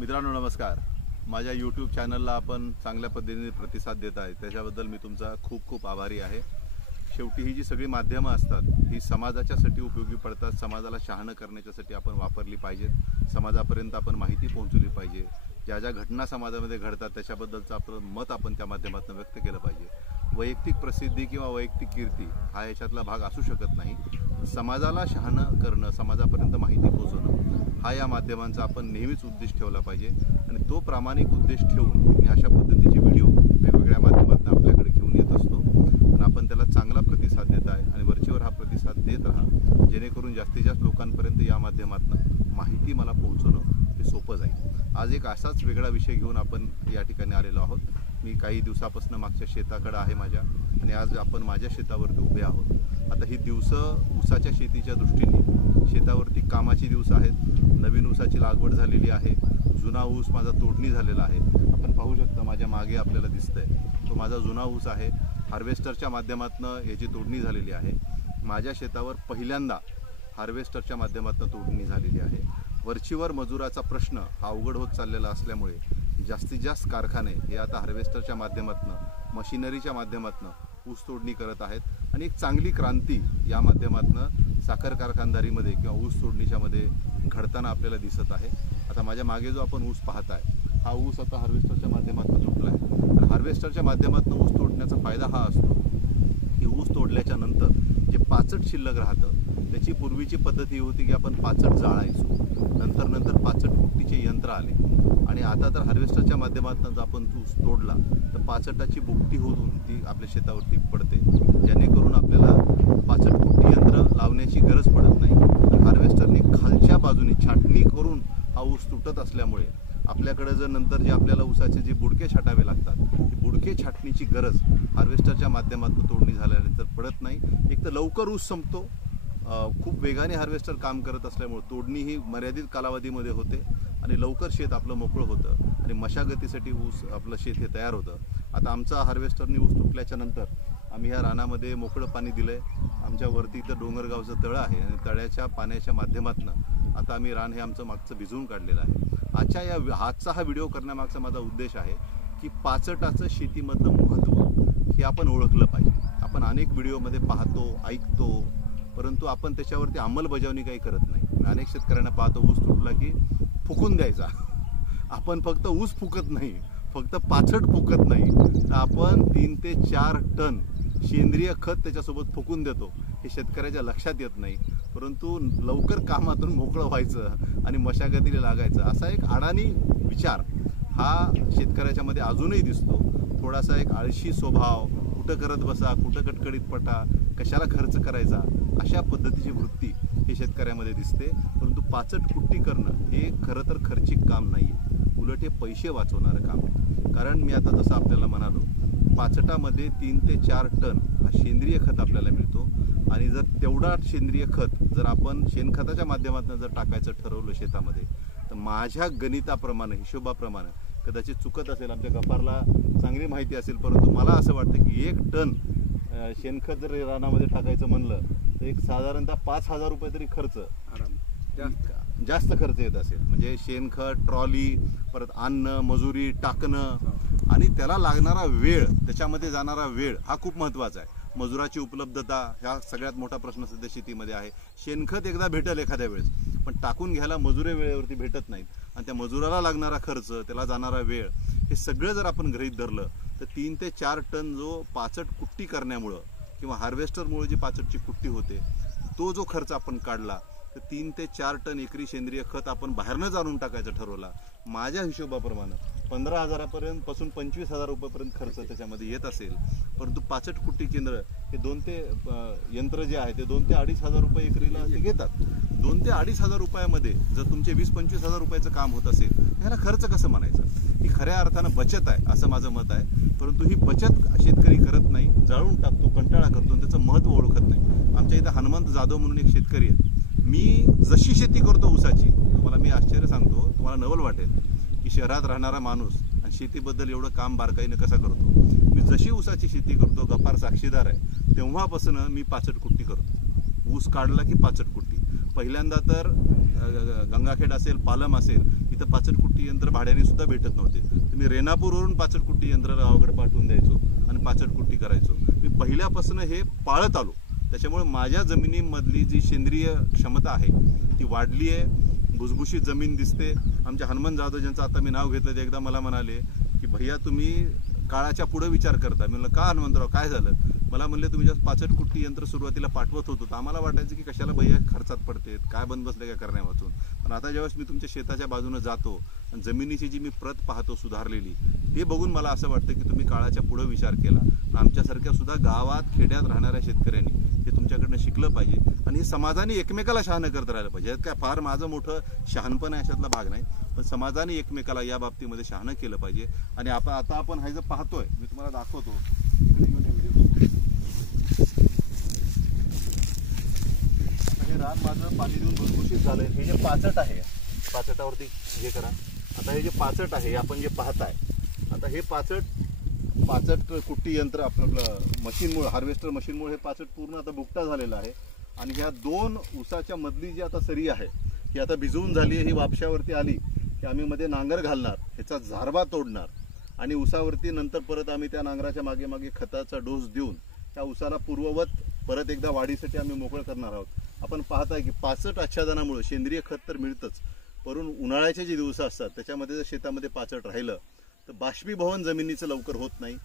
मित्रांनो नमस्कार. माझ्या यूट्यूब चॅनलला आपण चांगल्या पद्धतीने प्रतिसाद देत आहे त्याच्याबद्दल मी तुमचा खूप खूप आभारी आहे. शेवटी ही जी सगळी माध्यमं असतात ही समाजाच्यासाठी उपयोगी पडतात. समाजाला शहाणं करण्याच्यासाठी आपण वापरली पाहिजेत. समाजापर्यंत आपण माहिती पोहोचवली पाहिजे. ज्या ज्या घटना समाजामध्ये घडतात त्याच्याबद्दलचं आपलं मत आपण त्या माध्यमातून व्यक्त केलं पाहिजे. वैयक्तिक प्रसिद्धी किंवा वैयक्तिक कीर्ती हा याच्यातला भाग असू शकत नाही. समाजाला शहाणं करणं, समाजापर्यंत माहिती पोहोचवणं हा या माध्यमांचा आपण नेहमीच उद्देश ठेवला पाहिजे. आणि तो प्रामाणिक उद्देश ठेवून मी अशा पद्धतीचे व्हिडिओ वेगवेगळ्या माध्यमातून आपल्याकडे घेऊन येत असतो. आणि आपण त्याला चांगला प्रतिसाद देत आहे आणि वरचेवर हा प्रतिसाद देत राहा, जेणेकरून जास्तीत जास्त लोकांपर्यंत या माध्यमातून माहिती मला पोहोचवणं हे सोपं जाईल. आज एक असाच वेगळा विषय घेऊन आपण या ठिकाणी आलेलो आहोत. मी काही दिवसापासून मागच्या शेताकडे आहे माझ्या, आणि आज आपण माझ्या शेतावरती उभे आहोत. आता ही दिवसं ऊसाच्या शेतीच्या दृष्टीने शेतावरती कामाची दिवस आहेत. नवीन ऊसाची लागवड झालेली आहे. जुना ऊस माझा तोडणी झालेला आहे. आपण पाहू शकता माझ्या मागे आपल्याला दिसतंय तो माझा जुना ऊस आहे. हार्वेस्टरच्या माध्यमातून याची तोडणी झालेली आहे. माझ्या शेतावर पहिल्यांदा हार्वेस्टरच्या माध्यमातून तोडणी झालेली आहे. वरचीवर मजुराचा प्रश्न हा अवघड होत चाललेला असल्यामुळे जास्तीत जास्त कारखाने हे आता हार्वेस्टरच्या माध्यमातून, मशिनरीच्या माध्यमातून ऊस तोडणी करत आहेत. आणि एक चांगली क्रांती या माध्यमातून साखर कारखानदारीमध्ये किंवा ऊस तोडणीच्या मध्ये घडताना आपल्याला दिसत आहे. आता माझ्या मागे जो आपण ऊस पाहताय हा ऊस आता हार्वेस्टरच्या माध्यमातून तुटला आहे. आणि हार्वेस्टरच्या माध्यमातून ऊस तोडण्याचा फायदा हा असतो की ऊस तोडल्याच्या नंतर जे पाचट शिल्लक राहतं त्याची पूर्वीची पद्धत ही होती की आपण पाचट जाळायचो. नंतर पाचट कुट्टीचे यंत्र आले आणि आता तर हार्वेस्टरच्या माध्यमातून जर आपण ऊस तोडला तर पाचटाची बुकटी होऊन ती आपल्या शेतावरती पडते, जेणेकरून आपल्याला पाचट कुट्टी यंत्र लावण्याची गरज पडत नाही. हार्वेस्टरने खालच्या बाजूने छाटणी करून हा ऊस तुटत असल्यामुळे आपल्याकडे जर नंतर जे आपल्याला ऊसाचे जे बुडके छाटावे लागतात ती बुडके छाटणीची गरज हार्वेस्टरच्या माध्यमातून तोडणी झाल्यानंतर पडत नाही. एक तर लवकर ऊस संपतो. खूप वेगाने हार्वेस्टर काम करत असल्यामुळे तोडणी ही मर्यादित कालावधीमध्ये होते आणि लवकर शेत आपलं मोकळं होतं आणि मशागतीसाठी ऊस आपलं शेत हे तयार होतं. आता आमचा हार्वेस्टरने ऊस तुटल्याच्या नंतर आम्ही ह्या रानामध्ये मोकळं पाणी दिलं आहे. आमच्या वरती इथं डोंगरगावचं तळं आहे आणि तळ्याच्या पाण्याच्या माध्यमातून आता आम्ही रान हे आमचं मागचं भिजवून काढलेलं आहे. आजचा हा व्हिडिओ करण्यामागचा माझा उद्देश आहे की पाचटाचं शेतीमधलं महत्त्व हे आपण ओळखलं पाहिजे. आपण अनेक व्हिडिओमध्ये पाहतो, ऐकतो, परंतु आपण त्याच्यावरती अंमलबजावणी काही करत नाही. अनेक शेतकऱ्यांना पाहतो ऊस तुटला की फुकून द्यायचा. आपण फक्त ऊस फुकत नाही, फक्त पाचट फुकत नाही, तर आपण 3 ते 4 टन सेंद्रिय खत त्याच्यासोबत फुकून देतो. हे शेतकऱ्याच्या लक्षात येत नाही. परंतु लवकर कामातून मोकळं व्हायचं आणि मशागतीला लागायचं असा एक अडाणी विचार हा शेतकऱ्याच्या मध्ये अजूनही दिसतो. थोडासा एक आळशी स्वभाव, कुठं करत बसा, कुठं कटकडीत पटा, कशाला खर्च करायचा, अशा पद्धतीची वृत्ती हे शेतकऱ्यामध्ये दिसते. परंतु पाचट कुट्टी करणं हे खरं तर खर्चिक काम नाही आहे, उलट हे पैसे वाचवणारं काम आहे. कारण मी आता जसं आपल्याला म्हणालो पाचटामध्ये 3 ते 4 टन हा सेंद्रिय खत आपल्याला मिळतो. आणि जर तेवढा सेंद्रिय खत जर आपण शेणखताच्या माध्यमातून जर टाकायचं ठरवलं शेतामध्ये तर माझ्या गणिताप्रमाणे, हिशोबाप्रमाणे कदाचित चुकत असेल, आमच्या गपारला चांगली माहिती असेल, परंतु मला असं वाटतं की 1 टन शेणखत जर रानामध्ये टाकायचं म्हणलं तर एक साधारणतः 5,000 रुपये तरी खर्च, जास्त खर्च येत असेल. म्हणजे शेणखत, ट्रॉली, परत आणणं, मजुरी, टाकणं आणि त्याला लागणारा वेळ, त्याच्यामध्ये जाणारा वेळ हा खूप महत्त्वाचा आहे. मजुराची उपलब्धता हा सगळ्यात मोठा प्रश्न सध्या शेतीमध्ये आहे. शेणखत एकदा भेटेल एखाद्या वेळेस, पण टाकून घ्यायला मजुरे वेळेवरती भेटत नाहीत. आणि त्या मजुराला लागणारा खर्च, त्याला जाणारा वेळ, हे सगळं जर आपण गृहीत धरलं तर 3 ते 4 टन जो पाचट कुट्टी करण्यामुळं किंवा हार्वेस्टरमुळे जी पाचटची कुट्टी होते तो जो खर्च आपण काढला तर 3 ते 4 टन एकरी सेंद्रिय खत आपण बाहेरनं जाणून टाकायचं ठरवला. माझ्या हिशोबाप्रमाणे 15,000 पासून 25,000 रुपयेपर्यंत खर्च त्याच्यामध्ये येत असेल. परंतु पाचट कुट्टी केंद्र हे 2 ते यंत्र जे आहे ते 2 ते 2,500 रुपये एकरीला ते घेतात. 2 ते 2,500 रुपयामध्ये जर तुमचे 20-25,000 रुपयाचं काम होत असेल ह्याला खर्च कसं म्हणायचं? ही खऱ्या अर्थानं बचत आहे असं माझं मत आहे. परंतु ही बचत शेतकरी करत नाही, जाळून टाकतो, कंटाळा करतो आणि त्याचं महत्त्व ओळखत नाही. आमच्या इथं हनुमंत जाधव म्हणून एक शेतकरी आहेत. मी जशी शेती करतो ऊसाची, तुम्हाला मी आश्चर्य सांगतो, तुम्हाला नवल वाटेल की शहरात राहणारा माणूस आणि शेतीबद्दल एवढं काम बारकाईनं कसा करतो. मी जशी ऊसाची शेती करतो, गफार साक्षीदार आहे, तेव्हापासून मी पाचट कुट्टी करतो. ऊस काढला की पाचट कुट्टी. पहिल्यांदा तर गंगाखेड असेल, पालम असेल, इथं पाचट कुट्टी यंत्र भाड्याने सुद्धा भेटत नव्हते. तर मी रेणापूरवरून पाचट कुट्टी यंत्र गावाकडे पाठवून द्यायचो आणि पाचट कुट्टी करायचो. मी पहिल्यापासून हे पाळत आलो. त्याच्यामुळे माझ्या जमिनीमधली जी सेंद्रिय क्षमता आहे ती वाढली आहे. भुसभुशीत जमीन दिसते. आमच्या हनुमान जाधव ज्यांचं आता मी नाव घेतलं ते एकदा मला म्हणाले की भैया तुम्ही काळाच्या पुढे विचार करता. मी म्हणलं का हनुमंतराव काय झालं? मला म्हणले तुम्ही जेव्हा पाचट कुट्टी यंत्र सुरुवातीला पाठवत होतो तर आम्हाला वाटायचं की कशाला भैया खर्चात पडतेत, काय बंद बसले काय करण्या वाचून. पण आता ज्यावेळेस मी तुमच्या शेताच्या बाजूनं जातो आणि जमिनीची जी मी प्रत पाहतो सुधारलेली, हे बघून मला असं वाटतं की तुम्ही काळाच्या पुढे विचार केला. आमच्यासारख्या सुद्धा गावात खेड्यात राहणाऱ्या शेतकऱ्यांनी हे तुमच्याकडनं शिकलं पाहिजे आणि हे समाजाने एकमेकाला शहाणं करत राहिलं पाहिजे. यात काय फार माझं मोठं शहाणपण आहे अशातला भाग नाही, पण समाजाने एकमेकाला या बाबतीमध्ये शहाणं केलं पाहिजे. आणि आता आपण हे जर पाहतोय, मी तुम्हाला दाखवतो, हे रान माझं पाणी देऊन भुसभुशीत झालंय. हे जे पाचट आहे, पाचटावरती हे करा. आता हे जे पाचट आहे आपण जे पाहताय, आता हे पाचट कुट्टी यंत्र आपलं मशीनमुळे, हार्वेस्टर मशीनमुळे हे पाचट पूर्ण आता बुकटा झालेला आहे. आणि ह्या दोन ऊसाच्या मधली जी आता सरी आहे ही आता भिजवून झाली आहे. ही वापशावरती आली की आम्ही मध्ये नांगर घालणार, ह्याचा झारबा तोडणार आणि ऊसावरती नंतर परत आम्ही त्या नांगराच्या मागे मागे खताचा डोस देऊन त्या ऊसाला पूर्ववत परत एकदा वाढीसाठी आम्ही मोकळं करणार आहोत. आपण पाहताय की पाचट आच्छादनामुळे सेंद्रिय खत तर मिळतंच, परंतु उन्हाळ्याचे जे दिवस असतात त्याच्यामध्ये जर शेतामध्ये पाचट राहिलं तर बाष्पीभवन जमिनीचं लवकर होत नाही.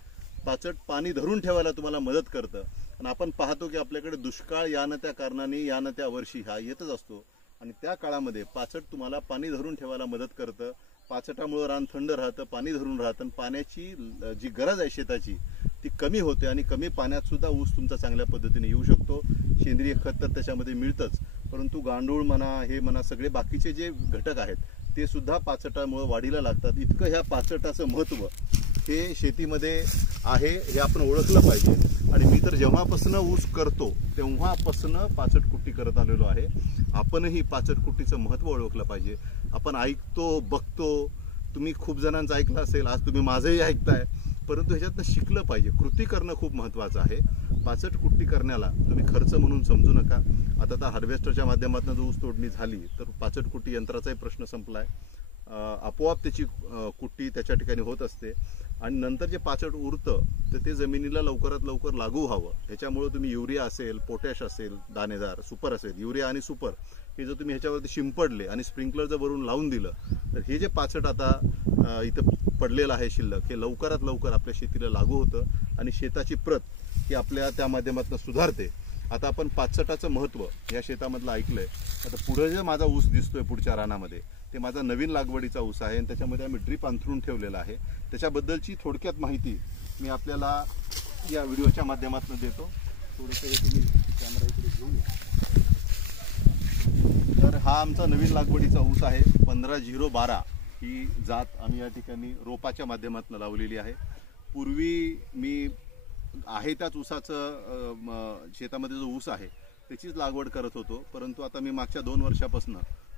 पाचट पाणी धरून ठेवायला तुम्हाला मदत करतं. आणि आपण पाहतो की आपल्याकडे दुष्काळ यानं त्या कारणाने यानं त्या वर्षी हा येतच असतो आणि त्या काळामध्ये पाचट तुम्हाला पाणी धरून ठेवायला मदत करतं. पाचटामुळे रान थंड राहतं, पाणी धरून राहतं आणि पाण्याची जी गरज आहे शेताची ती कमी होते आणि कमी पाण्यात सुद्धा ऊस तुमचा चांगल्या पद्धतीने येऊ शकतो. सेंद्रिय खत तर त्याच्यामध्ये मिळतंच, परंतु गांडूळ म्हणा, हे म्हणा, सगळे बाकीचे जे घटक आहेत ते सुद्धा पाचटामुळे वाढीला लागतात. इतकं ह्या पाचटाचं महत्त्व हे शेतीमध्ये आहे हे आपण ओळखलं पाहिजे. आणि मी तर जेव्हापासून ऊस करतो तेव्हापासून पाचट कुट्टी करत आलेलो आहे. आपणही पाचट कुट्टीचं महत्त्व ओळखलं पाहिजे. आपण ऐकतो, बघतो, तुम्ही खूप जणांचं ऐकलं असेल, आज तुम्ही माझंही ऐकताय, परंतु ह्याच्यातनं शिकलं पाहिजे. कृती करणं खूप महत्त्वाचं आहे. पाचट कुट्टी करण्याला तुम्ही खर्च म्हणून समजू नका. आता हार्वेस्टरच्या माध्यमातून जो ऊस तोडणी झाली तर पाचट कुट्टी यंत्राचाही प्रश्न संपलाय. आपोआप त्याची कुट्टी त्याच्या ठिकाणी होत असते आणि नंतर जे पाचट उरतं तर ते जमिनीला लवकरात लवकर लागू व्हावं ह्याच्यामुळे तुम्ही युरिया असेल, पोटॅश असेल, दाणेदार सुपर असेल, युरिया आणि सुपर हे जर तुम्ही ह्याच्यावरती शिंपडले आणि स्प्रिंकलर जर वरून लावून दिलं तर हे जे पाचट आता इथं पडलेलं आहे शिल्लक, हे लवकरात लवकर आपल्या शेतीला लागू होतं आणि शेताची प्रत ही आपल्या त्या माध्यमातून सुधारते. आता आपण पाचटाचं महत्त्व या शेतामधलं ऐकलंय. आता पुढे जे माझा ऊस दिसतोय पुढच्या रानामध्ये ते माझा नवीन लागवडीचा ऊस आहे आणि त्याच्यामध्ये आम्ही ड्रीप अंथरून ठेवलेला आहे. त्याच्याबद्दलची थोडक्यात माहिती मी आपल्याला या व्हिडिओच्या माध्यमातून देतो. थोडंसं हे तुम्ही कॅमेरा इकडे घेऊन या. तर हा आमचा नवीन लागवडीचा ऊस आहे. 15-0-12 ही जात आम्ही या ठिकाणी रोपाच्या माध्यमातून लावलेली आहे. पूर्वी मी आहे त्याच ऊसाचं शेतामध्ये जो ऊस आहे त्याचीच लागवड करत होतो, परंतु आता मी मागच्या 2 वर्षापासून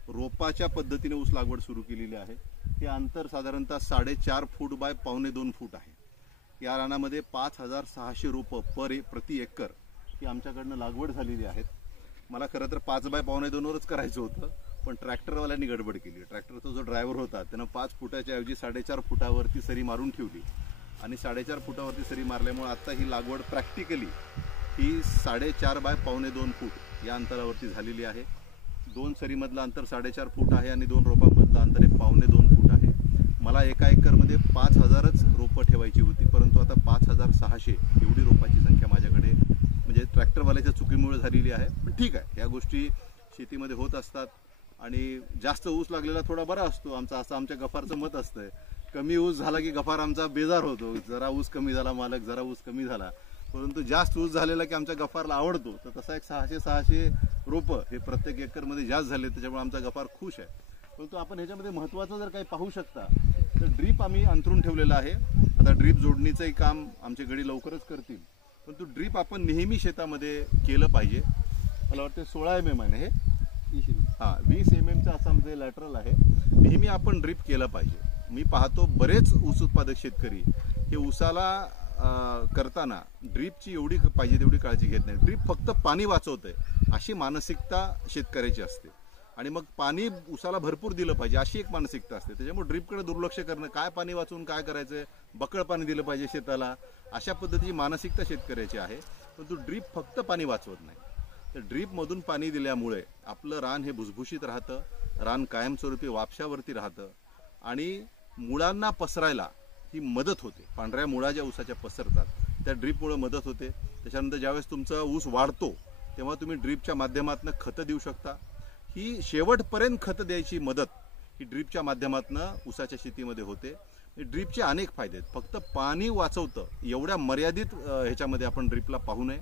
रोपाच्या पद्धतीने ऊस लागवड सुरू केलेली आहे. हे अंतर साधारणतः 4.5 फूट बाय 1.25 फूट आहे. या रानामध्ये 5,600 रोपं प्रति एकर ही आमच्याकडनं लागवड झालेली आहेत. मला खरं तर 5 बाय 1.25वरच करायचं होतं, पण ट्रॅक्टरवाल्यांनी गडबड केली. ट्रॅक्टरचा जो ड्रायव्हर होता त्यानं 5 फुटाच्या ऐवजी 4.5 फुटावरती सरी मारून ठेवली आणि 4.5 फुटावरती सरी मारल्यामुळे आता ही लागवड प्रॅक्टिकली ही 4.5 बाय 1.25 फूट या अंतरावरती झालेली आहे. 2 सरीमधलं अंतर 4.5 फूट आहे आणि 2 रोपांमधलं अंतर 1.25 फूट आहे. मला एका एकरमध्ये 5,000च रोपं ठेवायची होती, परंतु आता 5,600 एवढी रोपाची संख्या माझ्याकडे म्हणजे ट्रॅक्टरवाल्याच्या चुकीमुळे झालेली आहे. पण ठीक आहे, या गोष्टी शेतीमध्ये होत असतात. आणि जास्त ऊस लागलेला थोडा बरा असतो आमचा, असं आमच्या गफारचं मत असतंय. कमी ऊस झाला की गफार आमचा बेजार होतो, जरा ऊस कमी झाला मालक, जरा ऊस कमी झाला. परंतु जास्त ऊस झालेला की आमच्या गफारला आवडतो. तर तसा एक 600 रोपं हे प्रत्येक एकरमध्ये जास्त झाले, त्याच्यामुळे आमचा गफार खुश आहे. परंतु आपण ह्याच्यामध्ये महत्त्वाचं जर काही पाहू शकता तर ड्रीप आम्ही अंथरून ठेवलेलं आहे. आता ड्रीप जोडणीचंही काम आमचे गडी लवकरच करतील, परंतु ड्रीप आपण नेहमी शेतामध्ये केलं पाहिजे. मला वाटतं 16 mm आहे हे, 20 mmचं असं आमचं लॅटरल आहे. नेहमी आपण ड्रीप केलं पाहिजे. मी पाहतो बरेच ऊस उत्पादक शेतकरी हे ऊसाला करताना ड्रीपची एवढी पाहिजे तेवढी काळजी घेत नाही. ड्रीप फक्त पाणी वाचवतंय अशी मानसिकता शेतकऱ्याची असते. आणि मग पाणी उसाला भरपूर दिलं पाहिजे अशी एक मानसिकता असते. त्याच्यामुळे ड्रीपकडे दुर्लक्ष करणं, काय पाणी वाचवून काय करायचंय, बकळ पाणी दिलं पाहिजे शेताला, अशा पद्धतीची मानसिकता शेतकऱ्याची आहे. परंतु ड्रीप फक्त पाणी वाचवत नाही. तर ड्रीपमधून पाणी दिल्यामुळे आपलं रान हे भुसभुशीत राहतं, रान कायमस्वरूपी वापशावरती राहतं आणि मुळांना पसरायला ही मदत होते. पांढऱ्या मुळा ज्या ऊसाच्या पसरतात त्या ड्रीपमुळे मदत होते. त्याच्यानंतर ज्यावेळेस तुमचा ऊस वाढतो तेव्हा तुम्ही ड्रीपच्या माध्यमातून खतं देऊ शकता. ही शेवटपर्यंत खतं द्यायची मदत ही ड्रीपच्या माध्यमातून ऊसाच्या शेतीमध्ये होते. ड्रीपचे अनेक फायदे आहेत. फक्त पाणी वाचवतं एवढ्या मर्यादित ह्याच्यामध्ये आपण ड्रीपला पाहू नये.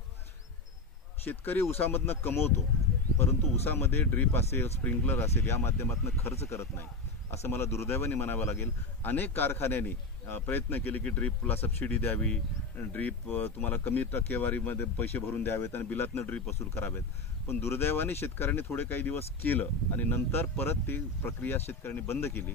शेतकरी ऊसामधनं कमवतो, परंतु ऊसामध्ये ड्रीप असेल, स्प्रिंकलर असेल या माध्यमातून खर्च करत नाही, असं मला दुर्दैवाने म्हणावं लागेल. अनेक कारखान्यांनी प्रयत्न केले की ड्रीपला सबसिडी द्यावी, ड्रीप तुम्हाला कमी टक्केवारीमध्ये पैसे भरून द्यावेत आणि बिलातनं ड्रीप वसूल करावेत. पण दुर्दैवाने शेतकऱ्यांनी थोडे काही दिवस केलं आणि नंतर परत ती प्रक्रिया शेतकऱ्यांनी बंद केली.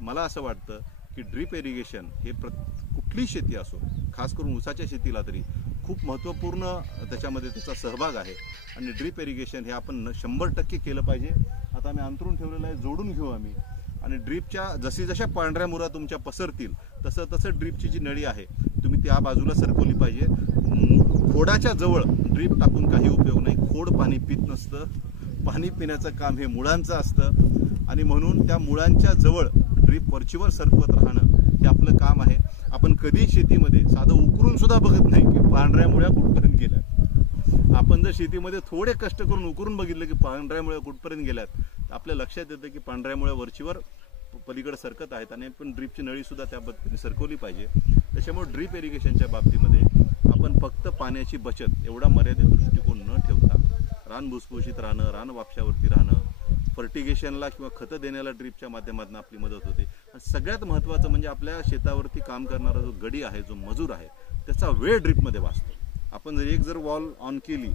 मला असं वाटतं की ड्रीप इरिगेशन हे कुठली शेती असो, खास करून ऊसाच्या शेतीला तरी खूप महत्त्वपूर्ण त्याच्यामध्ये त्याचा सहभाग आहे आणि ड्रीप इरिगेशन हे आपण 100% केलं पाहिजे. आता आम्ही अंतरून ठेवलेलं आहे, जोडून घेऊ आम्ही. आणि ड्रीपच्या जशा पांढऱ्या मुरा तुमच्या पसरतील तसं ड्रीपची जी नळी आहे तुम्ही त्या बाजूला सरकवली पाहिजे. खोडाच्या जवळ ड्रीप टाकून काही उपयोग नाही. खोड पाणी पित नसतं, पाणी पिण्याचं काम हे मुळांचं असतं आणि म्हणून त्या मुळांच्या जवळ ड्रीप वरचीवर सरकवत राहणं हे आपलं काम आहे. आपण कधी शेतीमध्ये साधं उकरून सुद्धा बघत नाही की पांढऱ्या मुळ्या कुठपर्यंत गेल्या. आपण जर शेतीमध्ये थोडे कष्ट करून उकरून बघितलं की पांढऱ्या मुळ्या कुठपर्यंत गेल्यात, तर आपल्या लक्षात येतं की पांढऱ्या मुळ्या वरचीवर पलीकडे सरकत आहेत आणि आपण ड्रीपची नळी सुद्धा त्या पद्धतीने सरकवली पाहिजे. त्याच्यामुळे ड्रीप इरिगेशनच्या बाबतीमध्ये आपण फक्त पाण्याची बचत एवढा मर्यादित दृष्टिकोन न ठेवता रान भुसभुशीत राहणं, रान वापशावरती राहणं, फर्टिगेशनला किंवा खतं देण्याला ड्रीपच्या माध्यमातून आपली मदत होते. आणि सगळ्यात महत्त्वाचं म्हणजे आपल्या शेतावरती काम करणारा जो गडी आहे, जो मजूर आहे, त्याचा वेळ ड्रीपमध्ये वाचतो. आपण जर वॉल ऑन केली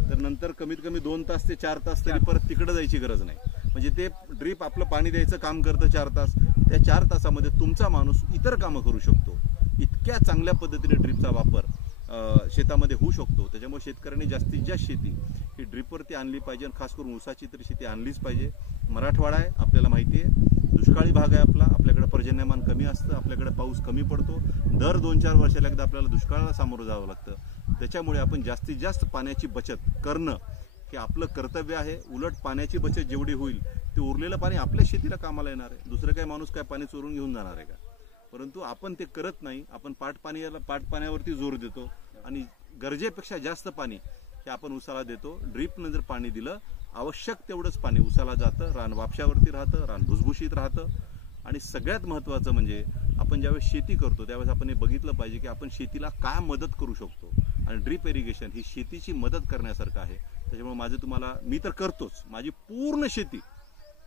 तर नंतर कमीत कमी 2 तास ते 4 तास तरी परत तिकडे जायची गरज नाही. म्हणजे ते ड्रीप आपलं पाणी द्यायचं काम करतं 4 तास, त्या 4 तासामध्ये तुमचा माणूस इतर कामं करू शकतो. इतक्या चांगल्या पद्धतीने ड्रीपचा वापर शेतामध्ये होऊ शकतो. त्याच्यामुळे शेतकऱ्यांनी जास्तीत जास्त शेती ही ड्रीपवरती आणली पाहिजे आणि खास करून ऊसाची तरी शेती आणलीच पाहिजे. मराठवाडा आहे, आपल्याला माहिती आहे, दुष्काळी भाग आहे आपल्याकडे पर्जन्यमान कमी असतं, आपल्याकडे पाऊस कमी पडतो, दर 2-4 वर्षाला एकदा आपल्याला दुष्काळाला सामोरं जावं लागतं. त्याच्यामुळे आपण जास्तीत जास्त पाण्याची बचत करणं हे आपलं कर्तव्य आहे. उलट पाण्याची बचत जेवढी होईल ते उरलेलं पाणी आपल्या शेतीला कामाला येणार आहे. दुसरं काही माणूस काय पाणी चोरून घेऊन जाणार आहे का? परंतु आपण ते करत नाही. आपण पाण्यावरती जोर देतो आणि गरजेपेक्षा जास्त पाणी हे आपण ऊसाला देतो. ड्रीपनं जर पाणी दिलं, आवश्यक तेवढंच पाणी ऊसाला जातं, रान वापशावरती राहतं, रान भुसभुशीत राहतं. आणि सगळ्यात महत्त्वाचं म्हणजे आपण ज्यावेळेस शेती करतो त्यावेळेस आपण हे बघितलं पाहिजे की आपण शेतीला काय मदत करू शकतो. आणि ड्रीप इरिगेशन ही शेतीची मदत करण्यासारखं आहे. त्याच्यामुळे मी तर करतोच, माझी पूर्ण शेती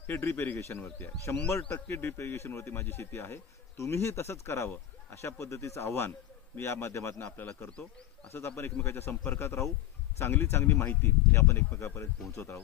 हे ड्रीप इरिगेशनवरती आहे. 100% ड्रीप इरिगेशनवरती माझी शेती आहे. तुम्हीही तसंच करावं अशा पद्धतीचं आव्हान मी या माध्यमातून आपल्याला करतो. असंच आपण एकमेकाच्या संपर्कात राहू, चांगली माहिती ही आपण एकमेकांपर्यंत पोहोचवत राहू.